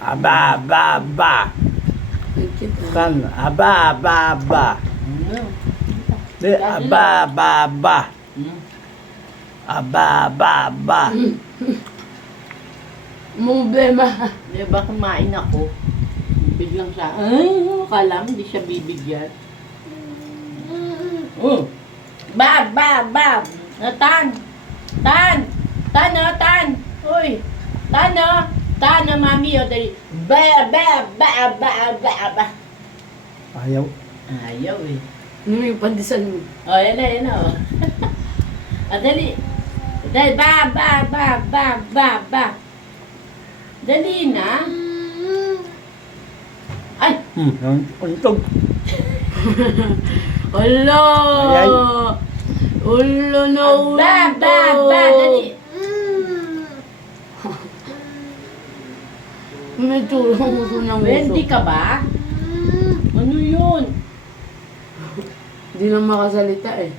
Aba, aba, aba. Kan, aba, aba, aba. Di, aba, aba, aba. Aba, aba, aba. Problema. Di ba kumain ako? Biglang siya, kala mo hindi siya bibigyan. Bab, bab, bab. Tan. Tan. Tan, oh, tan. Uy. Tan, oh. Tan, oh, mami, oh, dali. Ba, ba, ba, ba, ba, ba. Ayaw. Ayaw eh. Ano yung pandesal mo? Oh, yan na, yan na, oh. Ah, dali. Dali, ba, ba, ba, ba, ba, ba. Dali na. Ay! Untog. Hala! Ay, ay. Ulo na ulo. Ba, ba, ba, dali. May tulong uso ng uso. Ready ka ba? Ano yun? Hindi na makasalita eh.